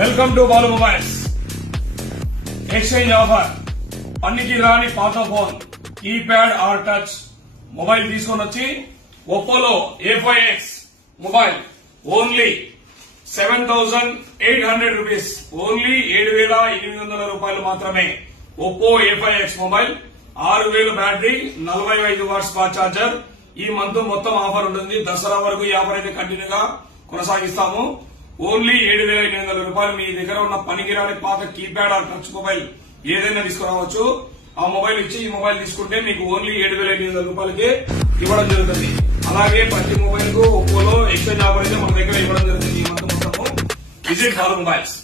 Welcome to Balu Mobiles. Exchange offer. పనికి రాని పాత ఫోన్, కీప్యాడ్ ఆర్ టచ్ మొబైల్ తీసుకొని వచ్చి ఒప్పోలో A5X mobile only 7,800 rupees, only 7,800 రూపాయలు మాత్రమే. Oppo A5X mobile 6,000 battery, 45 watts fast charger. ఈ మంత్ మొత్తం ఆఫర్ ఉంటుంది. దసరా వరకు ఈ ఆఫర్ అయితే కంటిన్యూగా కొనసాగిస్తాము. ఓన్లీ 7,800 రూపాయలు. మీ దగ్గర ఉన్న పనికిరాని పాత కీప్యాడ్ ఆర్ టచ్ మొబైల్ ఏదైనా తీసుకురావచ్చు. ఆ మొబైల్ ఇచ్చి ఈ మొబైల్ తీసుకుంటే మీకు ఓన్లీ 7,800 రూపాయలకి ఇవ్వడం జరుగుతుంది. అలాగే ప్రతి మొబైల్ కు ఒప్పోలో ఎక్స్చేంజ్ ఆఫర్ అయితే మన దగ్గర ఇవ్వడం జరుగుతుంది. ఈ మంత్ మొత్తము. Visit Balu mobiles.